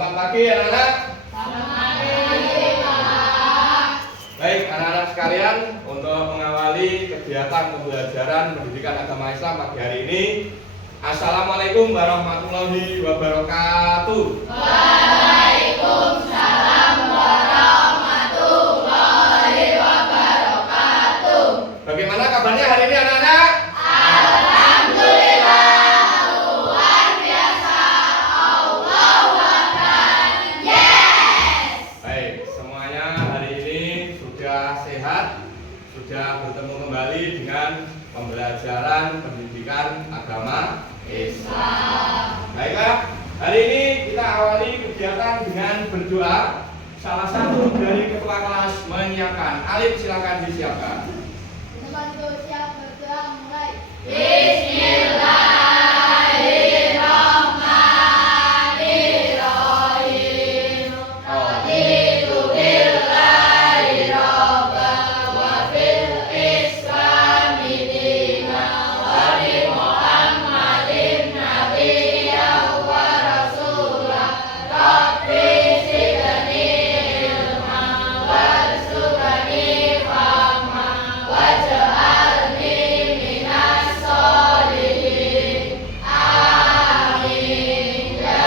Selamat pagi anak-anak. Selamat pagi, Pak. Baik anak-anak sekalian, untuk mengawali kegiatan pembelajaran pendidikan agama Islam pagi hari ini, Assalamualaikum warahmatullahi wabarakatuh. Waalaikumsalam warahmatullahi wabarakatuh. Bagaimana kabarnya hari ini anak-anak? Alhamdulillah, luar biasa. Allahu Akbar. Yes. Baik, semuanya hari ini sudah sehat, sudah bertemu kembali dengan pembelajaran pendidikan agama Islam. Baiklah, hari ini kita awali kegiatan dengan berdoa. Salah satu dari ketua kelas menyiapkan. Alif, silakan disiapkan. Teman-teman siap berdoa mulai. Bismillahirrahmanirrahim. Raditu billahi rabban wa bil islami dinan wa bi Muhammadin nabiyyan wa rasulah. Rabbi zidni ilman warzuqni fahman waj'alni minas sholihin. Amin ya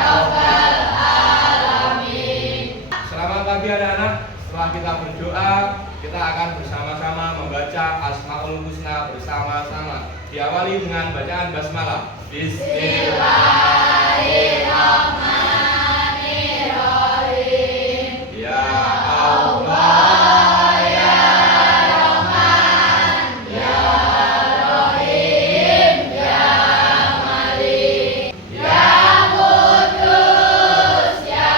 rabbal alamin. Selamat pagi anak-anak. Setelah kita berdoa, kita akan bersama-sama membaca Asmaul Husna bersama-sama. Diawali dengan bacaan basmalah. Bismillahirrahmanirrahim. Ya Allah, ya Rahman, ya Rahim, ya Malik, ya Qudus, ya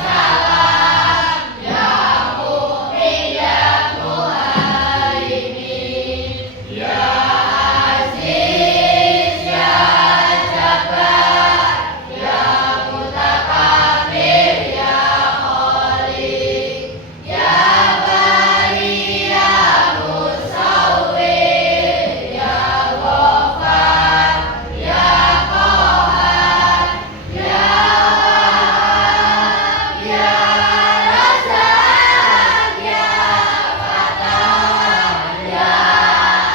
Salam, ya Mu'min, ya Muhaimin, ya Aziz, ya Jabbar, ya Mutakabbir, ya Khaliq, ya Bari, ya Musawwir, ya Ghaffar, ya Qahhar, ya Wahhab, ya Razzaq, ya Fattah, ya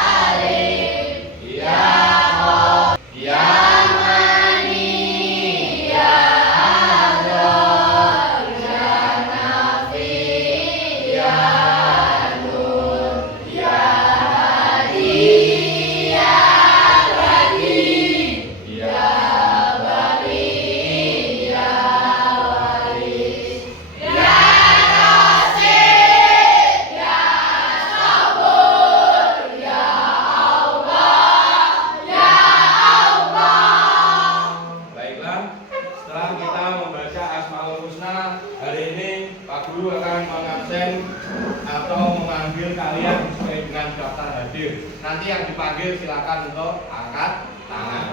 Alim, ya ya Mani, ya Ador, ya Nafi, ya Nur, ya Hadi, ya Badi, ya Bari, ya Waris, ya Rasid, ya Sabur, ya Allah, ya Allah. Baiklah, setelah kita membaca Asmaul Husna, hari ini Pak Guru akan mengabsen atau memanggil kalian sesuai dengan daftar hadir. Nanti yang dipanggil silakan untuk angkat tangan.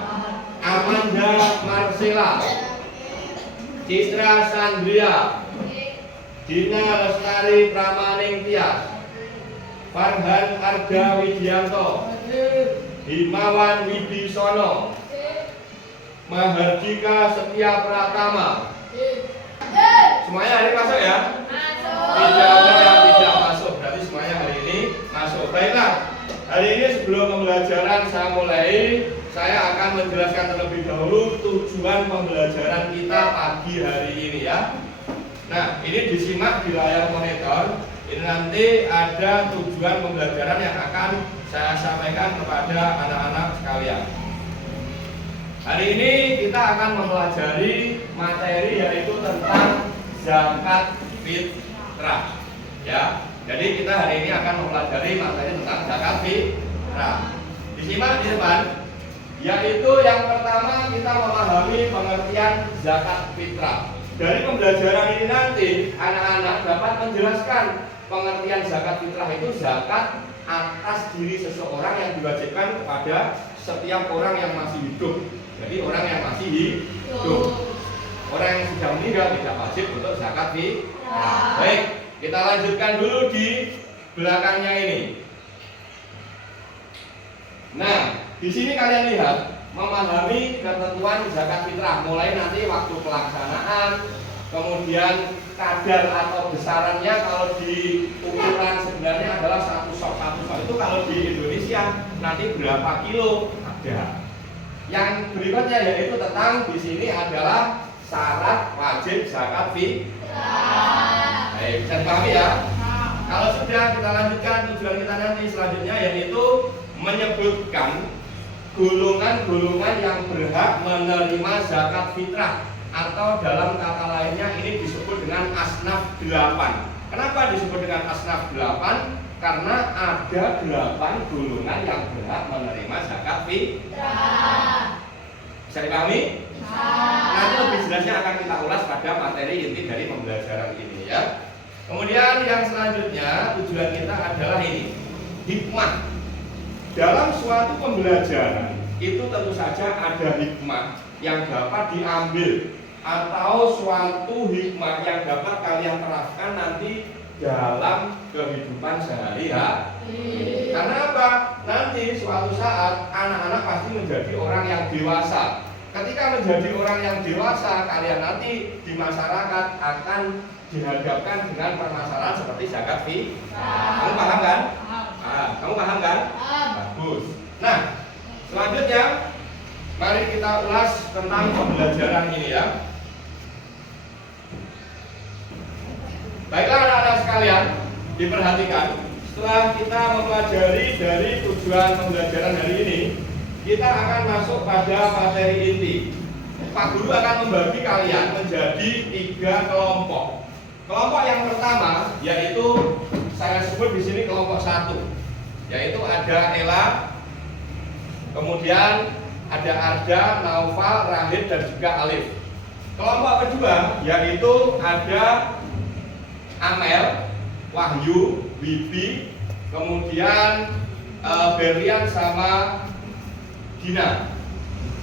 Amanda Marcella, Citra Sandria, Dina Lestari Pramaning Tias, Farhan Arga Widianto, Himawan Wibisono, Mahardika Setia Pratama. Semuanya hari ini masuk ya? Tidak ada yang tidak masuk, berarti semuanya hari ini masuk. Baiklah, hari ini sebelum pembelajaran saya mulai, saya akan menjelaskan terlebih dahulu tujuan pembelajaran kita pagi hari ini ya. Nah, ini disimak di layar monitor. Ini nanti ada tujuan pembelajaran yang akan saya sampaikan kepada anak-anak sekalian. Hari ini kita akan mempelajari materi yaitu tentang zakat fitrah. Ya, jadi kita hari ini akan mempelajari materi tentang zakat fitrah. Disimak di depan. Yaitu yang pertama kita memahami pengertian zakat fitrah. Dari pembelajaran ini nanti anak-anak dapat menjelaskan pengertian zakat fitrah itu zakat atas diri seseorang yang diwajibkan kepada setiap orang yang masih hidup. Jadi orang yang masih hidup. Orang yang sudah meninggal tidak wajib untuk zakat fitrah. Baik, kita lanjutkan dulu di belakangnya ini. Nah, di sini kalian lihat memahami ketentuan zakat fitrah, mulai nanti waktu pelaksanaan, kemudian kadar atau besarannya. Kalau di ukuran sebenarnya adalah satu sok itu, kalau di Indonesia nanti berapa kilo ada. Yang berikutnya yaitu tentang di sini adalah syarat wajib zakat fitrah. Baik, bisa dipahami ya? Kalau sudah, kita lanjutkan tujuan kita nanti selanjutnya, yaitu menyebutkan golongan-golongan yang berhak menerima zakat fitrah, atau dalam kata lainnya ini disebut dengan asnaf 8. Kenapa disebut dengan asnaf 8? Karena ada 8 golongan yang berhak menerima zakat fitrah. Bisa dipahami? Nanti lebih jelasnya akan kita ulas pada materi inti dari pembelajaran ini ya. Kemudian yang selanjutnya tujuan kita adalah ini, hikmah. Dalam suatu pembelajaran itu tentu saja ada hikmah yang dapat diambil, atau suatu hikmah yang dapat kalian terapkan nanti dalam kehidupan sehari-hari. Karena apa? Nanti suatu saat anak-anak pasti menjadi orang yang dewasa. Ketika menjadi orang yang dewasa, kalian nanti di masyarakat akan dihadapkan dengan permasalahan seperti zakat fitrah. Kamu paham kan? Kamu paham kan? Bagus. Nah, selanjutnya mari kita ulas tentang pembelajaran ini ya. Baiklah anak-anak sekalian, diperhatikan. Setelah kita mempelajari dari tujuan pembelajaran hari ini, kita akan masuk pada materi inti. Pak Guru akan membagi kalian menjadi 3 kelompok. Kelompok yang pertama yaitu saya sebut di sini kelompok 1, yaitu ada Ella, kemudian ada Arda, Naufal, Rahid, dan juga Alif. Kelompok kedua yaitu ada Amel, Wahyu, Bibi, kemudian Berlian sama Dina.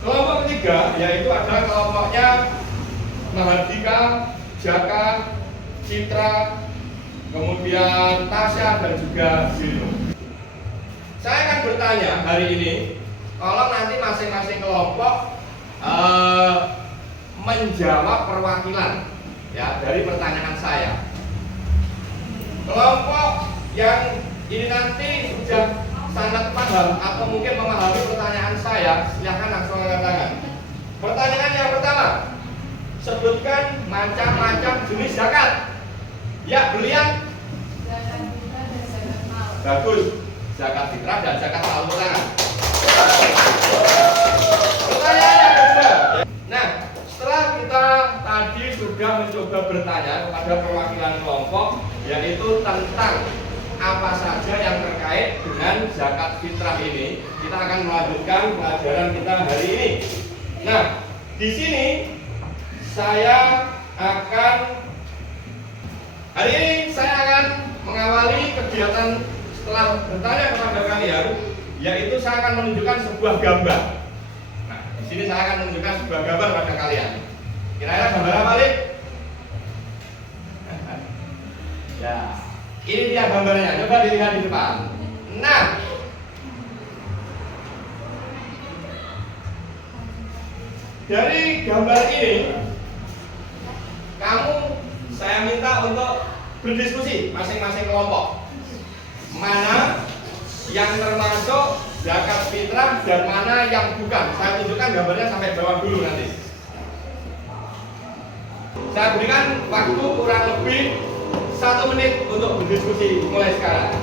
Kelompok ketiga yaitu adalah kelompoknya Mahardika, Jaka, Citra, kemudian Tasya, dan juga Zino. Saya akan bertanya hari ini, kalau nanti masing-masing kelompok menjawab perwakilan ya dari pertanyaan saya. Kelompok yang ini nanti sudah sangat paham atau mungkin memahami pertanyaan saya, silakan langsung angkat tangan. Pertanyaan yang pertama, sebutkan macam-macam jenis zakat. Ya, Berlian. Zakat fitrah dan zakat mal. Bagus. Zakat fitrah dan zakat mal. Tangan. Pertanyaan yang kedua. Nah, setelah kita tadi sudah mencoba bertanya kepada perwakilan kelompok, yaitu tentang apa saja yang terkait dengan zakat fitrah ini, kita akan melanjutkan pelajaran kita hari ini. Nah, di sini saya akan mengawali kegiatan setelah bertanya kepada kalian, yaitu saya akan menunjukkan sebuah gambar. Nah, di sini saya akan menunjukkan sebuah gambar pada kalian. Kira-kira gambar apa, Lip? Ya, ini dia gambarnya. Coba dilihat di depan. Nah, dari gambar ini, saya minta untuk berdiskusi masing-masing kelompok. Mana yang termasuk zakat fitrah dan mana yang bukan. Saya tunjukkan gambarnya sampai bawah dulu nanti. Saya berikan waktu kurang lebih 1 menit untuk berdiskusi mulai sekarang.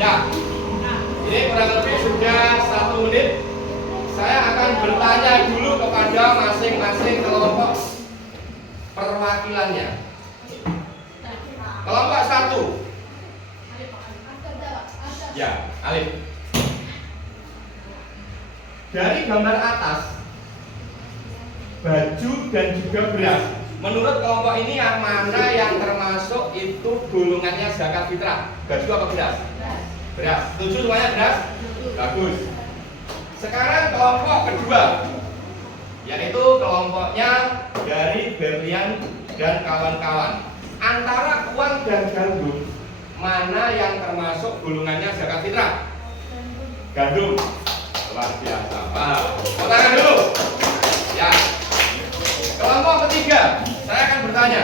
Ya, ini kurang lebih sudah 1 menit. Saya akan bertanya dulu kepada masing-masing kelompok perwakilannya. Kelompok 1. Ya, Alif. Dari gambar atas, baju dan juga beras. Menurut kelompok ini yang mana yang termasuk itu golongannya zakat fitrah? Baju apa beras? Beras. Setuju semuanya beras? Bagus. Sekarang kelompok kedua, yaitu kelompoknya dari Berlian dan kawan-kawan. Antara uang dan gandum, mana yang termasuk golongannya zakat fitrah? gandum. Luar biasa. Pak, tepuk tangan dulu. Ya. Kelompok ketiga, saya akan bertanya.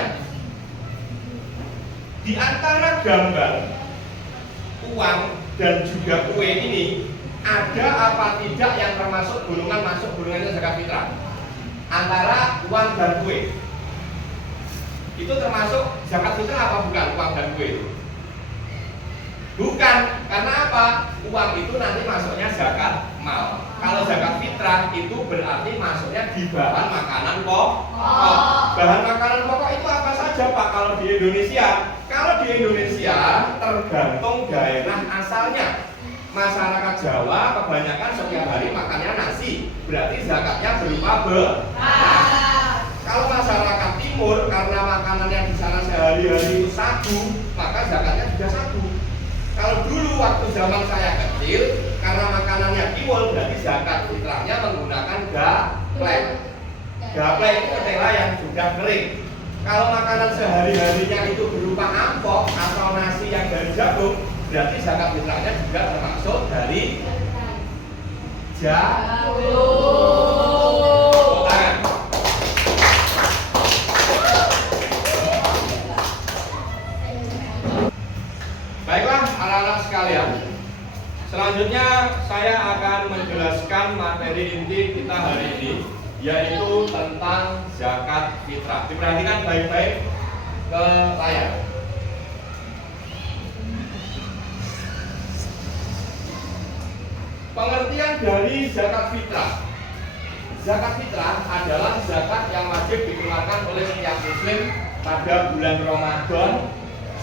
Di antara gambar uang dan juga kue ini, ada apa tidak yang termasuk golongan masuk golongannya zakat fitrah? Antara uang dan kue itu termasuk zakat fitrah apa bukan uang dan kue itu? Bukan, karena apa? Uang itu nanti masuknya zakat mal. Kalau zakat fitrah itu berarti masuknya di bahan makanan pokok. Bahan makanan pokok itu apa saja Pak kalau di Indonesia? Kalau di Indonesia tergantung daerah asalnya. Masyarakat Jawa kebanyakan setiap hari makannya nasi, berarti zakatnya berupa beras. Kalau masyarakat timur karena makanan yang di sana sehari-hari itu sagu, maka zakatnya juga sagu. Kalau dulu waktu zaman saya kecil, karena makanannya tiwul, berarti zakat fitrahnya menggunakan gaplek. Gaplek itu ketela yang sudah kering. Kalau makanan sehari-harinya itu berupa ampok atau nasi yang dari jagung, berarti zakat fitrahnya juga termasuk dari jagung. Tangan. Baiklah anak-anak sekalian, selanjutnya saya akan menjelaskan materi inti kita hari ini, yaitu tentang zakat fitrah. Diperhatikan baik-baik ke layar. Pengertian dari zakat fitrah. Zakat fitrah adalah zakat yang wajib dikeluarkan oleh setiap muslim pada bulan Ramadan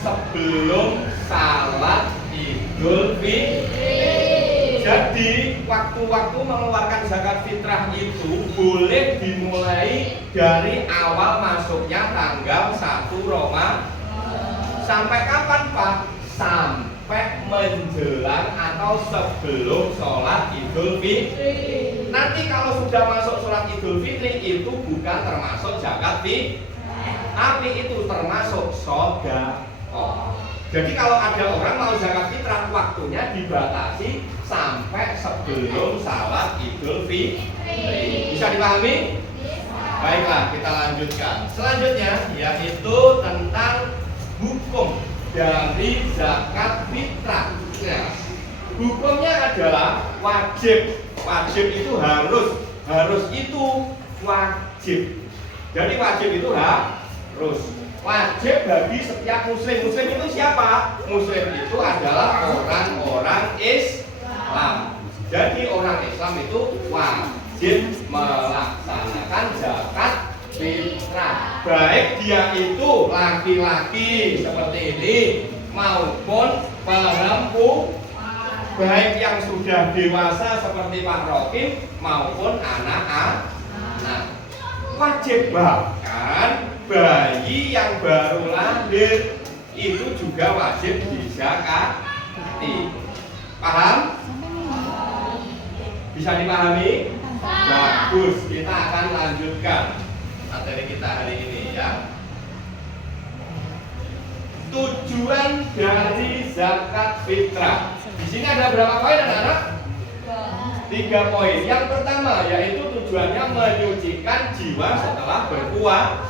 sebelum salat Idul Fitri. Jadi waktu-waktu mengeluarkan zakat fitrah itu boleh dimulai dari awal masuknya tanggal 1 Ramadan. Sampai kapan Pak? Sampai menjelang atau sebelum sholat Idul Fitri. Nanti kalau sudah masuk sholat Idul Fitri itu bukan termasuk zakat fitrah, tapi itu termasuk sedekah. Jadi kalau ada orang mau zakat fitrah, waktunya dibatasi sampai sebelum salat Idul Fitri. Bisa dipahami? Baiklah, kita lanjutkan. Selanjutnya yaitu tentang hukum dari zakat fitrah. Nah, hukumnya adalah wajib. Wajib itu harus itu wajib. Jadi wajib itu harus. Wajib bagi setiap muslim. Muslim itu siapa? Muslim itu adalah orang-orang Islam. Jadi orang Islam itu wajib melaksanakan zakat fitrah. Baik dia itu laki-laki seperti ini maupun perempuan, baik yang sudah dewasa seperti Pak Rokim maupun anak-anak. Wajib, bahkan bayi yang baru lahir itu juga wajib dizakati. Paham? Bisa dipahami? Bagus, kita akan lanjutkan materi kita hari ini ya. Tujuan dari zakat fitrah. Di sini ada berapa poin anak-anak? 3 poin. Yang pertama yaitu tujuannya menyucikan jiwa setelah berpuasa.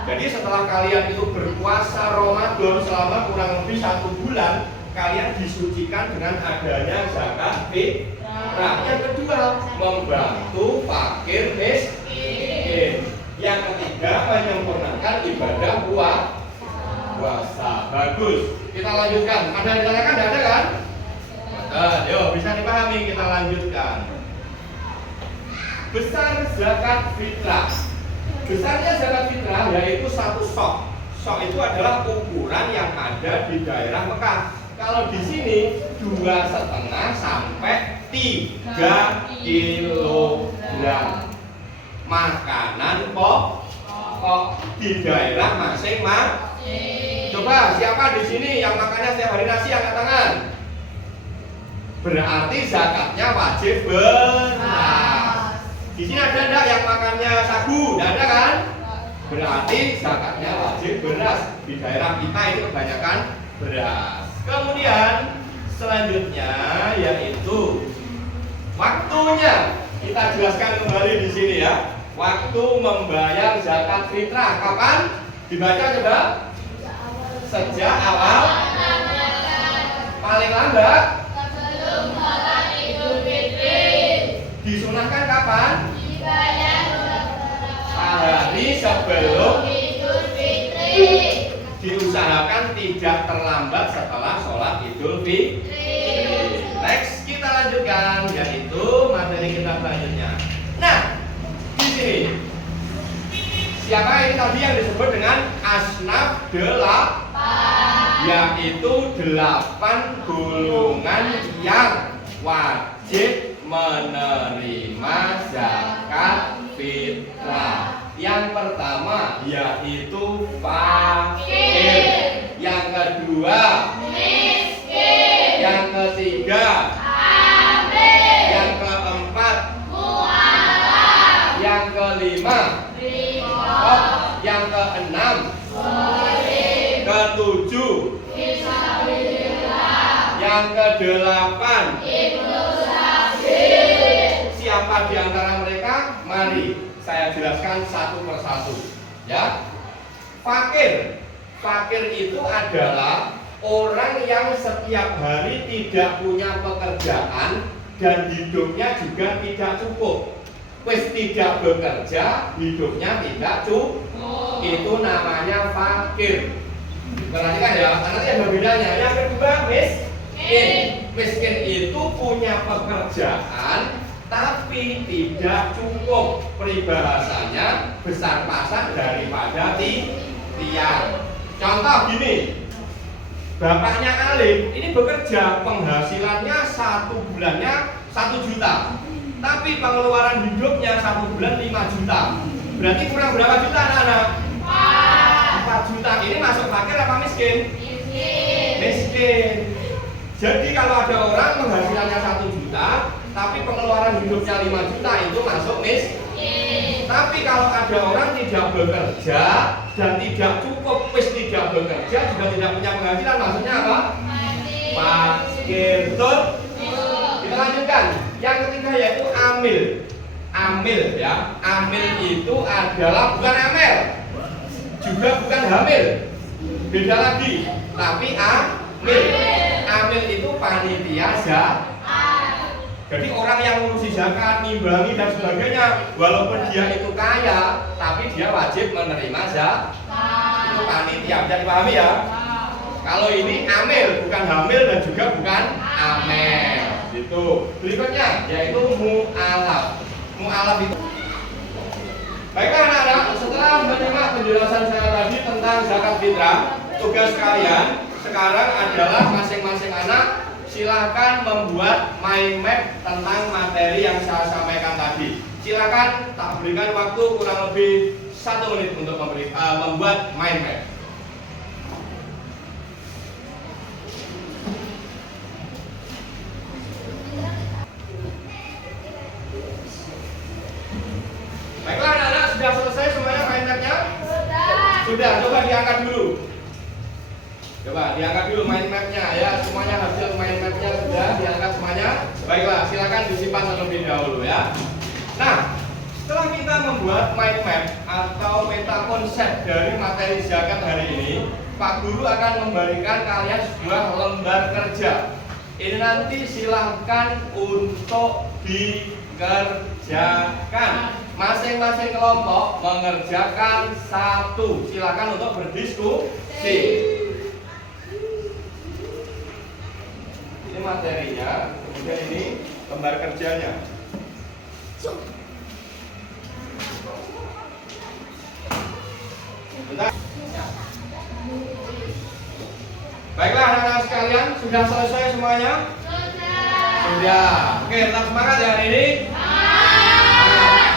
Jadi setelah kalian itu berpuasa Ramadan selama kurang lebih 1 bulan, kalian disucikan dengan adanya zakat fitrah. Yang kedua, membantu fakir miskin. Yang ketiga, menyempurnakan ibadah puasa. Bagus. Kita lanjutkan. Ada yang ditanyakan? Tidak ada kan? Yuk, bisa dipahami, kita lanjutkan. Besar zakat fitrah. Besarnya zakat fitrah yaitu 1 sok. Sok itu adalah ukuran yang ada di daerah Mekah. Kalau di sini 2,5 sampai 3 kilogram makanan pokok di daerah masing-masing. Coba siapa di sini yang makannya setiap hari nasi, angkat tangan. Berarti zakatnya wajib beras. Di sini ada enggak yang makannya sagu? Tidak ada kan? Berarti zakatnya wajib beras. Di daerah kita itu kebanyakan beras. Kemudian selanjutnya yaitu Waktunya kita jelaskan kembali di sini ya. Waktu membayar zakat fitrah kapan? Dibaca coba. Sejak awal. Paling lambat Sebelum sholat Idul Fitri. disunahkan kapan? Dibayar Sehari sebelum. Idul Fitri. Diusahakan tidak terlambat setelah sholat Idul Fitri. Next kita lanjutkan, yaitu materi kita selanjutnya. Nah, di sini siapa ini tadi yang disebut dengan asnaf yaitu 8 golongan yang wajib menerima zakat fitrah. Yang pertama yaitu fakir, yang kedua Miskin. yang ketiga, Amil. yang keempat, Mu'alaf. yang kelima, Rikob. yang keenam, Murim. ketujuh, Fisabilillah. yang kedelapan. Ibnu Sabil. Siapa di antara mereka? Mari saya jelaskan satu persatu. Ya, fakir. Fakir itu adalah orang yang setiap hari tidak punya pekerjaan dan hidupnya juga tidak cukup. Wis tidak bekerja, hidupnya tidak cukup. Itu namanya fakir. Perhatikan ya, nanti ada bedanya. Yang kedua, miskin. Miskin itu punya pekerjaan tapi tidak cukup. Peribahasanya besar pasak daripada tiang. Contoh gini, bapaknya Alif ini bekerja, penghasilannya 1 bulannya 1 juta, tapi pengeluaran hidupnya 1 bulan 5 juta. Berarti kurang berapa juta anak-anak? 4 juta. Ini masuk fakir apa miskin? Miskin. Jadi kalau ada orang penghasilannya 1 juta, tapi pengeluaran hidupnya 5 juta, itu masuk miskin. Tapi kalau ada orang tidak bekerja dan tidak cukup, tidak bekerja juga tidak punya penghasilan, maksudnya apa? Fakir. Betul? Kita lanjutkan. Yang ketiga yaitu amil. Amil ya. Amil itu adalah bukan amel, juga bukan hamil. Beda lagi. Tapi amil. Amil itu panitia zakat. Jadi orang yang ngurusi zakat, nimbangi dan sebagainya, walaupun dia itu kaya, tapi dia wajib menerima zakat. Itu panitia, bisa dipahami ya? Kalau ini amil, bukan hamil dan juga bukan amel. Gitu. Berikutnya yaitu mu'alaf. Mu'alaf itu. Baiklah anak-anak, setelah menyimak penjelasan saya tadi tentang zakat fitrah, tugas kalian sekarang adalah masing-masing anak silakan membuat mind map tentang materi yang saya sampaikan tadi. Silakan tak berikan waktu kurang lebih 1 menit untuk membuat mind map. Baiklah anak-anak, sudah selesai semuanya mind mapnya? Sudah, coba diangkat dulu. Coba diangkat dulu mind mapnya ya, semuanya hasil mind mapnya sudah diangkat semuanya. Baiklah, silakan disimpan terlebih dahulu ya. Nah, setelah kita membuat mind map atau peta konsep dari materi zakat hari ini, Pak Guru akan memberikan kalian sebuah lembar kerja. Ini nanti silahkan untuk dikerjakan. Masing-masing kelompok mengerjakan 1. Silahkan untuk berdiskusi. Ini materinya, kemudian ini lembar kerjanya. Bentar. Baiklah anak-anak sekalian, sudah selesai semuanya? Sudah. Oke, tetap semangat ya hari ini.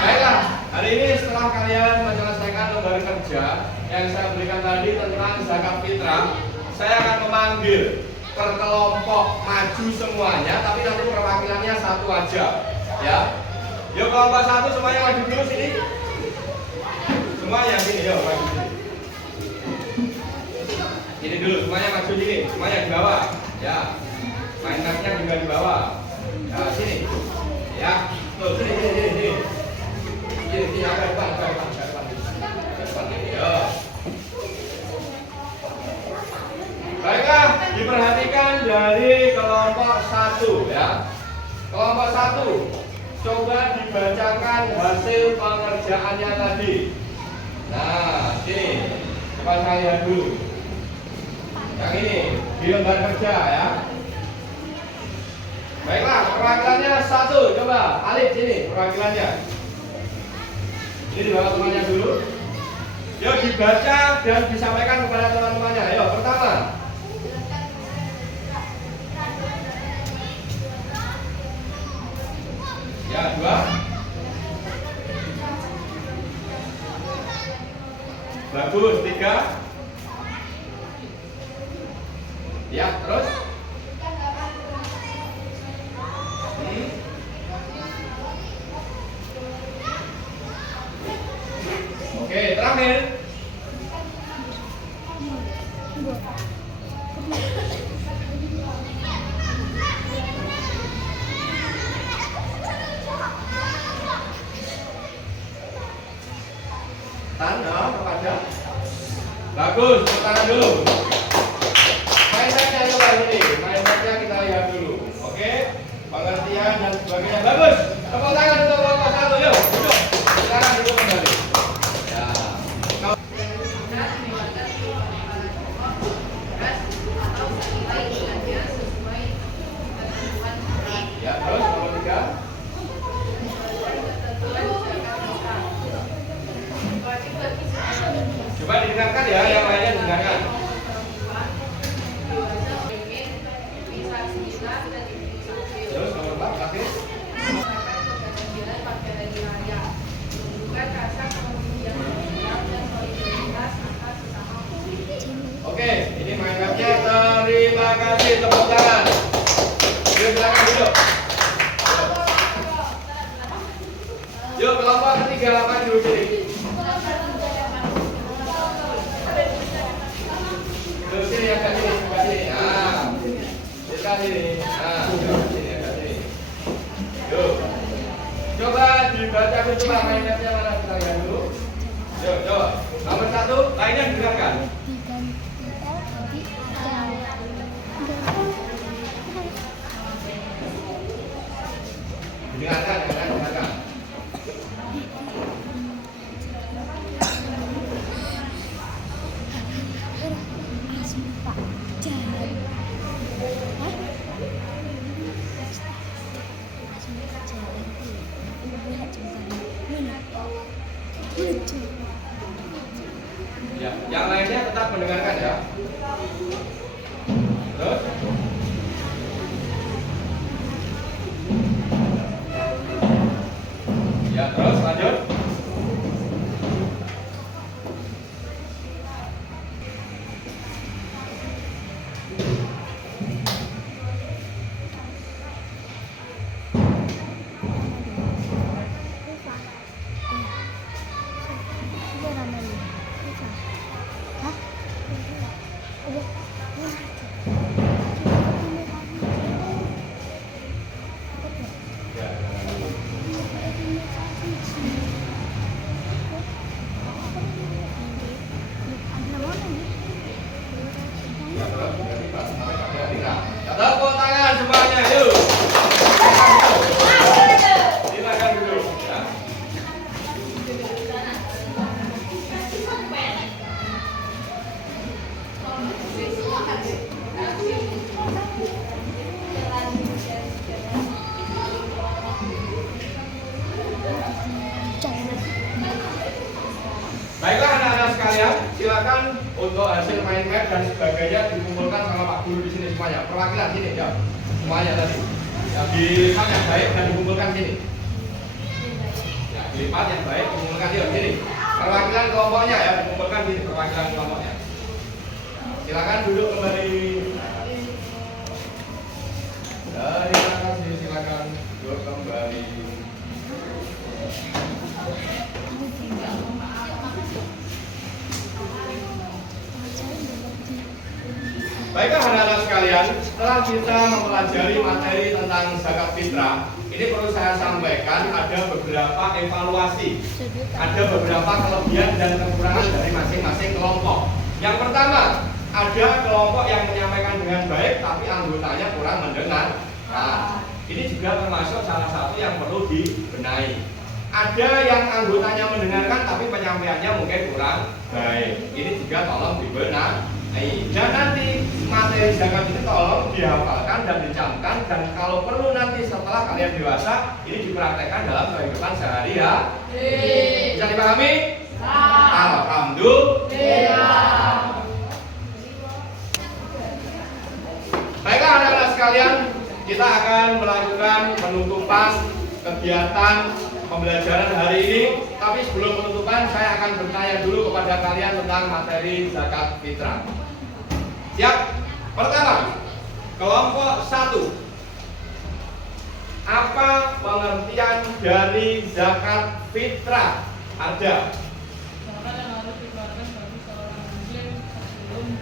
Baiklah, hari ini setelah kalian menyelesaikan lembar kerja yang saya berikan tadi tentang zakat fitrah, saya akan memanggil per kelompok maju semuanya, tapi nanti perwakilannya 1 aja, ya. Yuk kelompok 1 semuanya maju dulu sini. Semuanya sini, yuk maju sini. Ini dulu, semuanya maju sini, semuanya di bawah, ya. Main mapnya juga di bawah. Nah, sini. Ya, tuh sini. Sini, agak depan. Yo. Baiklah, diperhatikan dari kelompok 1 ya. Kelompok 1, coba dibacakan hasil pengerjaannya tadi. Nah, sini, coba saya lihat dulu. Yang ini, di lembar kerja ya. Baiklah, perwakilannya 1, coba Alif sini perwakilannya. Ini dibawa temannya dulu. Yuk dibaca dan disampaikan kepada teman-temannya. Ayo, pertama. Ya, 2. Bagus, 3. Ya, terus. Oke, terakhir. Tanah kepada. Bagus, tepuk tangan dulu. Mindsetnya coba ini, mindsetnya kita lihat dulu. Oke, pengertian dan sebagainya. Bagus, tepuk tangan untuk kelompok 1. Yuk, duduk. Silakan duduk kembali. Ya. Ya, terus nomor 3. Coba didengarkan ya, yang lainnya dengarkan. Terus nomor 4, Katis. Oke, ini mindsetnya. Terima kasih, tepuk tangan. Yuk, silakan duduk. Yuk, kelompok ketiga, maju sini. Terus sini, agak sini. Nah, silakan sini. Nah, sini, agak sini. Yuk. Coba dibaca dulu Pak, mindsetnya mana kita lihat dulu. Yuk, coba. Nomor 1, lainnya didengarkan. Dengarkan. Ya, yang lainnya tetap mendengarkan ya. Terus? Ya, terus lanjut. Tepuk tangan semuanya, yuk. Silakan duduk. Ya. Baiklah anak-anak sekalian, silakan untuk hasil mind map dan sebagainya dikumpulkan sama Pak Guru di sini semuanya. Perwakilan sini ya, semuanya tadi. Ya, dilipat yang baik dan dikumpulkan sini. Ya, dilipat yang baik dikumpulkan sini. Perwakilan kelompoknya ya dikumpulkan di perwakilan kelompoknya. Silakan duduk kembali. Terima kasih, silakan duduk kembali. Baiklah anak-anak sekalian, setelah kita mempelajari materi tentang zakat fitrah, ini perlu saya sampaikan ada beberapa evaluasi, ada beberapa kelebihan dan kekurangan dari masing-masing kelompok. Yang pertama, ada kelompok yang menyampaikan dengan baik tapi anggotanya kurang mendengar. Nah, ini juga termasuk salah satu yang perlu dibenahi. Ada yang anggotanya mendengarkan tapi penyampaiannya mungkin kurang baik. Ini juga tolong dibenahi. Dan nanti materi zakat itu tolong dihafalkan dan dicamkan, dan kalau perlu nanti setelah kalian dewasa ini dipraktekkan dalam kehidupan sehari-hari. Bisa dipahami? Alhamdulillah. Baiklah anak-anak sekalian, kita akan melakukan penutupan kegiatan pembelajaran hari ini. Tapi sebelum penutupan, saya akan bertanya dulu kepada kalian tentang materi zakat fitrah. Siap? Pertama, kelompok 1. Apa pengertian dari zakat fitrah? Ada. Zakat yang harus dikeluarkan bagi seorang muslim sebelum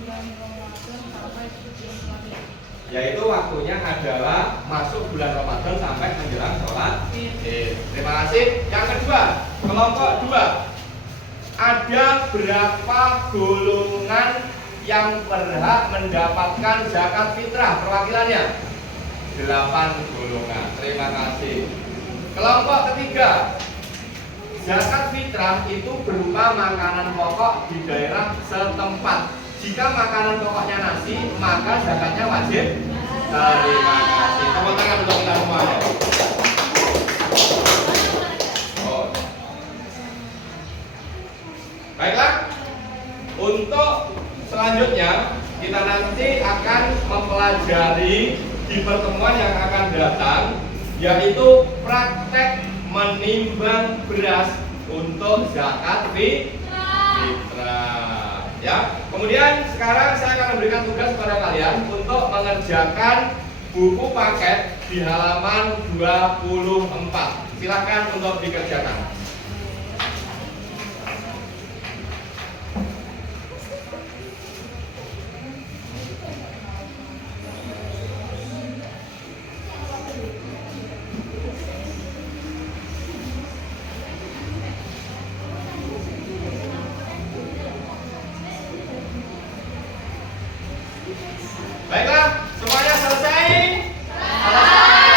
bulan Ramadan sampai sebelum sholat. Yaitu waktunya adalah masuk bulan Ramadan sampai menjelang sholat Id. Terima kasih. Yang kedua, kelompok 2. Ada berapa golongan yang berhak mendapatkan zakat fitrah? Perwakilannya 8 golongan. Terima kasih. Kelompok ketiga, zakat fitrah itu berupa makanan pokok di daerah setempat. Jika makanan pokoknya nasi, maka zakatnya wajib. Terima kasih. Tepuk tangan untuk kita semuanya. Oh. Baiklah. Untuk selanjutnya kita nanti akan mempelajari di pertemuan yang akan datang, yaitu praktek menimbang beras untuk zakat fitrah. Ya. Kemudian sekarang saya akan memberikan tugas kepada kalian untuk mengerjakan buku paket di halaman 24. Silakan untuk dikerjakan. Baiklah, semuanya selesai? Selesai.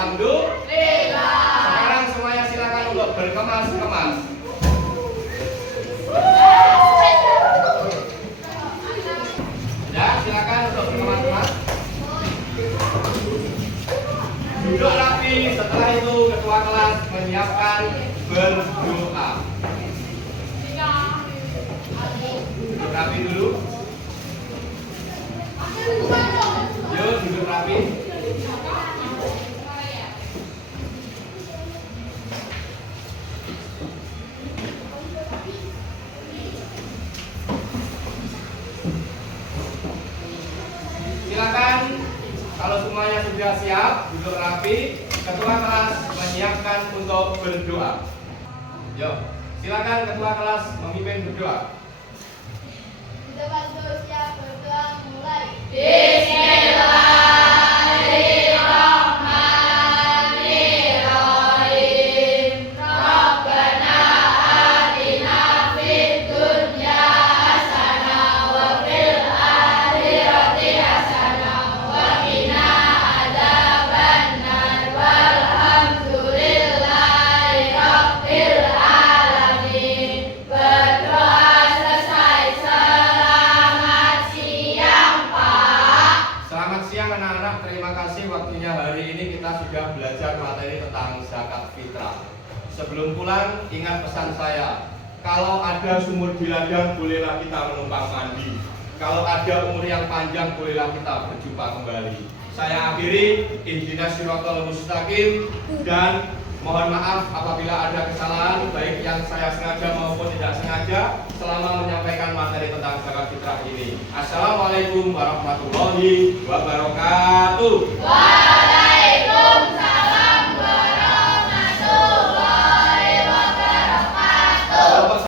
Alhamdulillah. Sekarang semuanya silakan untuk berkemas-kemas. Ya, silakan untuk berkemas-kemas. Duduk rapi. Setelah itu ketua kelas menyiapkan berdoa. Duduk rapi dulu. Yuk, duduk rapi. Silakan, kalau semuanya sudah siap, duduk rapi. Ketua kelas menyiapkan untuk berdoa. Yuk, silakan ketua kelas memimpin berdoa. Kita bantu siap berdoa mulai. Bismillahirrahmanirrahim. Rabbana atina fid dunya hasanah wa fil akhirati hasanah wa qina adzabannar walhamdulillahi rabbil alamin. Berdoa selesai. Selamat siang, Pak. Selamat siang anak-anak, terima kasih waktunya hari ini kita sudah belajar materi tentang zakat fitrah. Sebelum pulang, ingat pesan saya. Kalau ada sumur di ladang, bolehlah kita menumpang mandi. Kalau ada umur yang panjang, bolehlah kita berjumpa kembali. Saya akhiri, ihdinas siratal mustaqim, dan mohon maaf apabila ada kesalahan baik yang saya sengaja maupun tidak sengaja selama menyampaikan materi tentang zakat fitrah ini. Assalamualaikum warahmatullahi wabarakatuh.